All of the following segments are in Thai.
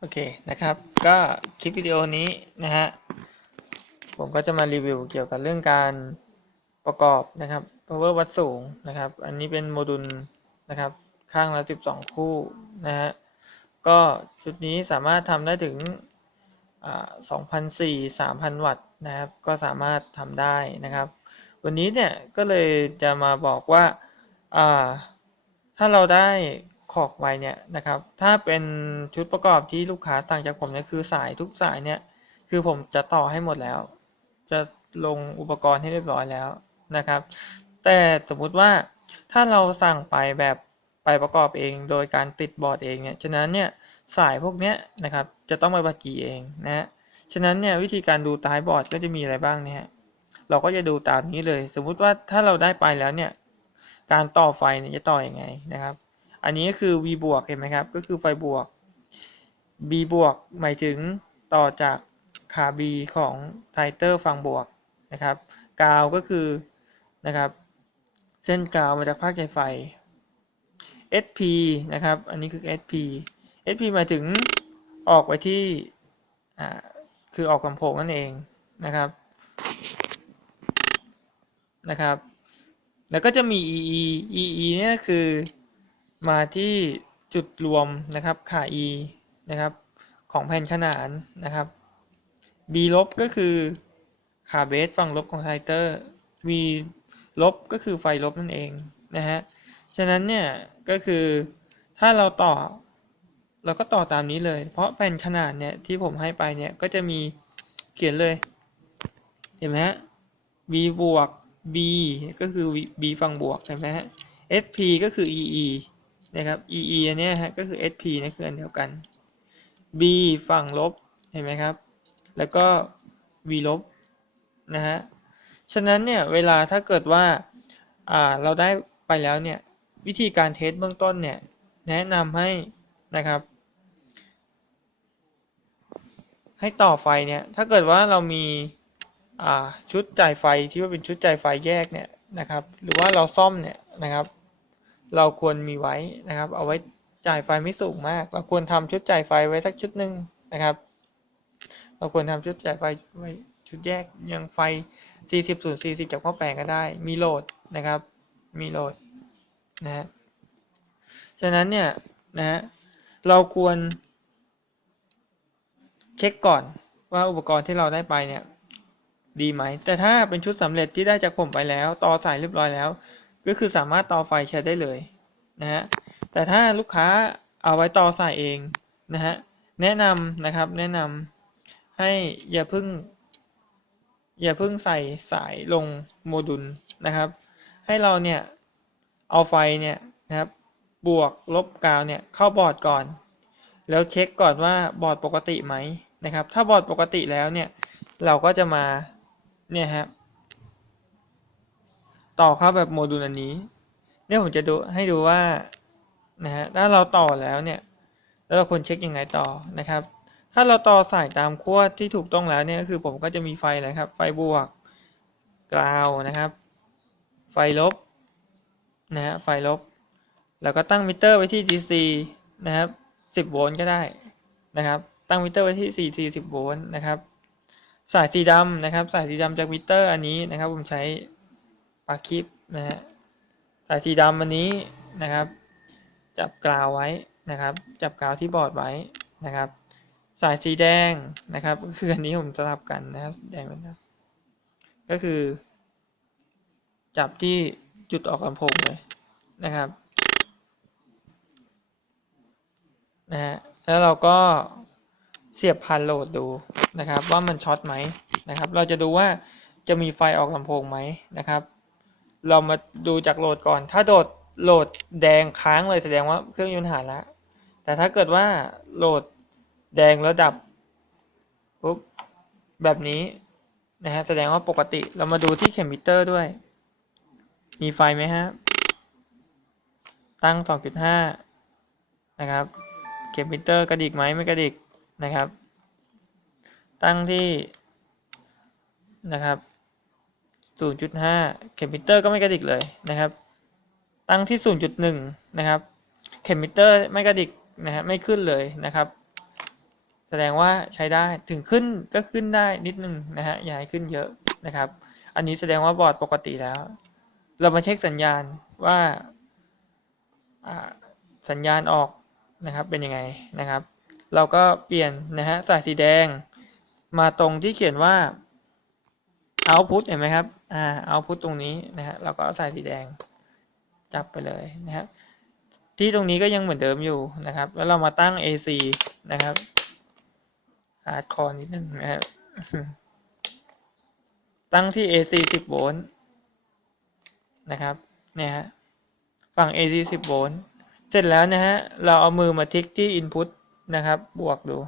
โอเคนะครับ ก็คลิปวิดีโอนี้นะฮะผมก็จะมารีวิวเกี่ยวกับเรื่องการประกอบนะครับ power วัดสูงนะครับ อันนี้เป็นโมดูลนะครับ ข้างละ 12 คู่นะฮะก็ชุดนี้สามารถทำได้ถึงอ่า2,400 3,000 วัตต์นะครับ ก็สามารถทำได้นะครับ วันนี้เนี่ยก็เลยจะมาบอกว่าถ้าเราได้ ขอกไว้เนี่ยนะครับ ถ้าเป็นชุดประกอบที่ลูกค้าสั่งจากผมเนี่ยคือสายทุกสายเนี่ย คือผมจะต่อให้หมดแล้ว จะลงอุปกรณ์ให้เรียบร้อยแล้วนะครับ แต่สมมุติว่าถ้าเราสั่งไปแบบไปประกอบเอง โดยการติดบอร์ดเองเนี่ย ฉะนั้นเนี่ยสายพวกเนี้ยนะครับ จะต้องไปบัดกี่เองนะฮะฉะนั้นเนี่ยวิธีการดูท้ายบอร์ดก็จะมีอะไรบ้างเนี่ยเราก็จะดูตามนี้เลย สมมุติว่าถ้าเราได้ไปแล้วเนี่ย การต่อไฟเนี่ยจะต่ออยังไงนะครับ อันนี้ก็คือ V บวกเห็นไหมครับ ก็คือไฟบวก B บวกหมายถึงต่อจากขา B ของไทเตอร์ฝั่งบวกนะครับกาวก็คือนะครับ เส้นกาวมาจากภาคใยไฟ SP นะครับ อันนี้คือ SP SP หมายถึงออกไปที่อ่าคือออกลำโพงนั่นเองนะครับนะครับ แล้วก็จะมี EE EE เนี่ยคือ มาที่จุดรวมนะครับขา E นะครับของแผ่นขนานนะครับ B ลบก็คือขาเบสฝั่งลบของไทเตอร์ V ลบก็คือไฟลบนั่นเองนะฮะฉะนั้นเนี่ยก็คือถ้าเราต่อเราก็ต่อตามนี้เลย เพราะแผ่นขนาดเนี่ยที่ผมให้ไปเนี่ยก็จะมีเขียนเลย เห็นไหมฮะ B บวก B ก็คือ B ฝั่งบวก ใช่ไหมฮะ SP ก็คือ EE นะครับ EE อันนี้ฮะก็คือ SP นี่คืออันเดียวกัน B ฝั่งลบเห็นไหมครับ แล้วก็ V ลบนะฮะฉะนั้นเนี่ยเวลาถ้าเกิดว่าอ่าเราได้ไปแล้วเนี่ยวิธีการเทสเบื้องต้นเนี่ยแนะนำให้นะครับ ให้ต่อไฟเนี่ยถ้าเกิดว่าเรามีอ่าชุดจ่ายไฟที่ว่าเป็นชุดจ่ายไฟแยกเนี่ยนะครับ หรือว่าเราซ่อมเนี่ยนะครับ เราควรมีไว้นะครับ เอาไว้จ่ายไฟไม่สูงมาก เราควรทำชุดจ่ายไฟไว้สักชุดหนึ่งนะครับ เราควรทำชุดจ่ายไฟไว้ชุดแยกย่างไฟ 40 0 40 จากหม้อแปลงก็ได้ มีโหลดนะครับ มีโหลดนะฮะ ฉะนั้นเนี่ยนะฮะ เราควร เช็คก่อนว่าอุปกรณ์ที่เราได้ไปเนี่ยดีไหม แต่ถ้าเป็นชุดสำเร็จที่ได้จากผมไปแล้ว ต่อสายเรียบร้อยแล้ว ก็คือสามารถต่อไฟใช้ได้เลยนะฮะแต่ถ้าลูกค้าเอาไว้ต่อสายเองนะฮะแนะนำนะครับแนะนำให้อย่าเพิ่ง อย่าเพิ่งใส่สายลงโมดูลนะครับ ให้เราเนี่ยเอาไฟเนี่ยนะครับบวกลบกาวเนี่ยเข้าบอร์ดก่อน แล้วเช็คก่อนว่าบอร์ดปกติไหมนะครับ ถ้าบอร์ดปกติแล้วเนี่ยเราก็จะมาเนี่ยฮะ ต่อเข้าแบบโมดูลอันนี้ เนี่ยผมจะดูให้ดูว่านะฮะถ้าเราต่อแล้วเนี่ยแล้วเราควรเช็คยังไงต่อนะครับ ถ้าเราต่อสายตามขั้วที่ถูกต้องแล้วเนี่ยก็คือผมก็จะมีไฟเลยครับ ไฟบวกกราวนะครับ ไฟลบนะฮะไฟลบ แล้วก็ตั้งมิเตอร์ไว้ที่ DC นะครับ10โวลต์ก็ได้นะครับ ตั้งมิเตอร์ไว้ที่ 4 40โวลต์นะครับ สายสีดำนะครับ สายสีดำจากมิเตอร์อันนี้นะครับ ผมใช้ ปาคลิปนะฮะสายสีดำอันนี้นะครับ จับกาวไว้นะครับ จับกาวที่บอร์ดไว้นะครับ สายสีแดงนะครับก็คืออันนี้ผมสลับกันนะครับแดงนะครับก็คือ จับที่จุดออกลำโพงเลยนะครับนะฮะแล้วเราก็เสียบพันโหลดดูนะครับ ว่ามันช็อตไหมนะครับ เราจะดูว่าจะมีไฟออกลำโพงไหมนะครับ เรามาดูจากโหลดก่อน ถ้าโดดโหลดแดงค้างเลยแสดงว่าเครื่องยนต์หายแล้ว แต่ถ้าเกิดว่าโหลดแดงแล้วดับปุ๊บแบบนี้นะฮะแสดงว่าปกติเรามาดูที่เข็มมิเตอร์ด้วย มีไฟไหมฮะ ตั้ง 2.5 นะครับ เข็มมิเตอร์กระดิกไหมไม่กระดิกนะครับ ตั้งที่นะครับ 0.5 เข็มมิเตอร์ก็ไม่กระดิกเลยนะครับ ตั้งที่ 0.1 นะครับ เข็มมิเตอร์ไม่กระดิกนะฮะไม่ขึ้นเลยนะครับ แสดงว่าใช้ได้ถึงขึ้นก็ขึ้นได้นิดนึงนะฮะอย่าให้ขึ้นเยอะนะครับ อันนี้แสดงว่าบอร์ดปกติแล้ว เรามาเช็คสัญญาณว่าสัญญาณออกนะครับเป็นยังไงนะครับ เราก็เปลี่ยนนะฮะสายสีแดงมาตรงที่เขียนว่า output เห็นไหมครับอ่า output ตรงนี้นะฮะเราก็เอาสายสีแดงจับไปเลยนะฮะที่ตรงนี้ก็ยังเหมือนเดิมอยู่นะครับ แล้วเรามาตั้ง AC นะครับ hardcore นิดนึงนะครับตั้งที่ AC 10โวลต์นะครับเนี่ยฮะฝั่ง AC 10โวลต์เสร็จแล้วนะฮะเราเอามือมาทิกที่ input นะครับบวกดู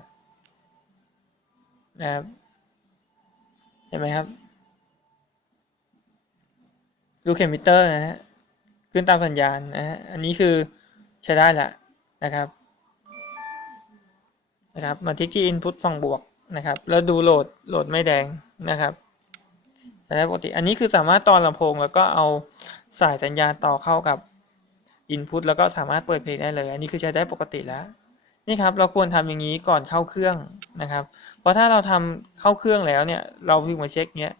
นะครับเห็นไหมครับ ดูเข็มมิเตอร์นะฮะขึ้นตามสัญญาณนะฮะอันนี้คือใช้ได้แหละนะครับนะครับมาที่ที่ input ฝั่งบวกนะครับ แล้วดูโหลดโหลดไม่แดงนะครับใช้ได้ปกติอันนี้คือสามารถต่อลำโพง แล้วก็เอาสายสัญญาณต่อเข้ากับ input แล้วก็สามารถเปิดเพลงได้เลย อันนี้คือใช้ได้ปกติแล้วนี่ครับเราควรทำอย่างนี้ก่อนเข้าเครื่องนะครับ เพราะถ้าเราทำเข้าเครื่องแล้วเนี่ยเราเพิ่งมาเช็คเนี้ย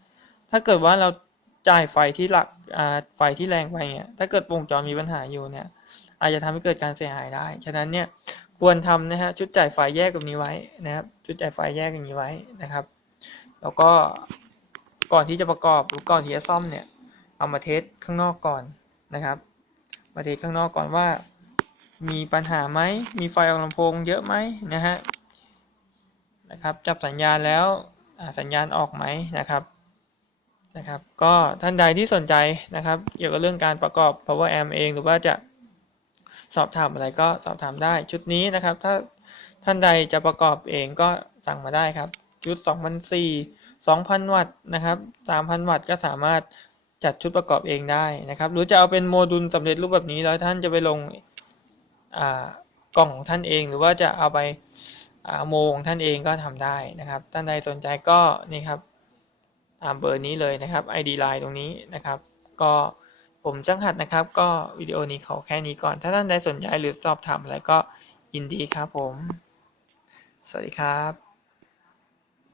ถ้าเกิดว่าเรา จ่ายไฟที่หลักไฟที่แรงไปเนี่ยถ้าเกิดวงจรมีปัญหาอยู่เนี่ยอาจจะทำให้เกิดการเสียหายได้ ฉะนั้นเนี่ยควรทำนะฮะชุดจ่ายไฟแยกตรงนี้ไว้นะครับ ชุดจ่ายไฟแยกอย่างนี้ไว้นะครับ แล้วก็ก่อนที่จะประกอบหรือก่อนที่จะซ่อมเนี่ยเอามาเทสข้างนอกก่อนนะครับ มาเทสข้างนอกก่อนว่า มีปัญหาไหมมีไฟออกลำโพงเยอะไหมนะฮะนะครับจับสัญญาณแล้วสัญญาณออกไหมนะครับ นะครับ ก็ท่านใดที่สนใจนะครับ เกี่ยวกับเรื่องการประกอบ power amp เอง หรือว่าจะสอบถามอะไรก็สอบถามได้ชุดนี้นะครับ ถ้าท่านใดจะประกอบเองก็สั่งมาได้ครับ ชุด2,400 2,000 วัตต์นะครับ 3,000 วัตต์ก็สามารถจัดชุดประกอบเองได้นะครับ หรือจะเอาเป็นโมดูลสำเร็จรูปแบบนี้แล้วท่านจะไปลงกล่องของท่านเอง หรือว่าจะเอาไปโมของท่านเองก็ทำได้นะครับ ท่านใดสนใจก็นี่ครับ ตามเบอร์นี้เลยนะครับ ID Line ตรงนี้นะครับ ก็ผมจังหัดนะครับ ก็วิดีโอนี้ขอแค่นี้ก่อน ถ้าท่านใดสนใจหรือสอบถามอะไรก็ยินดีครับผม สวัสดีครับ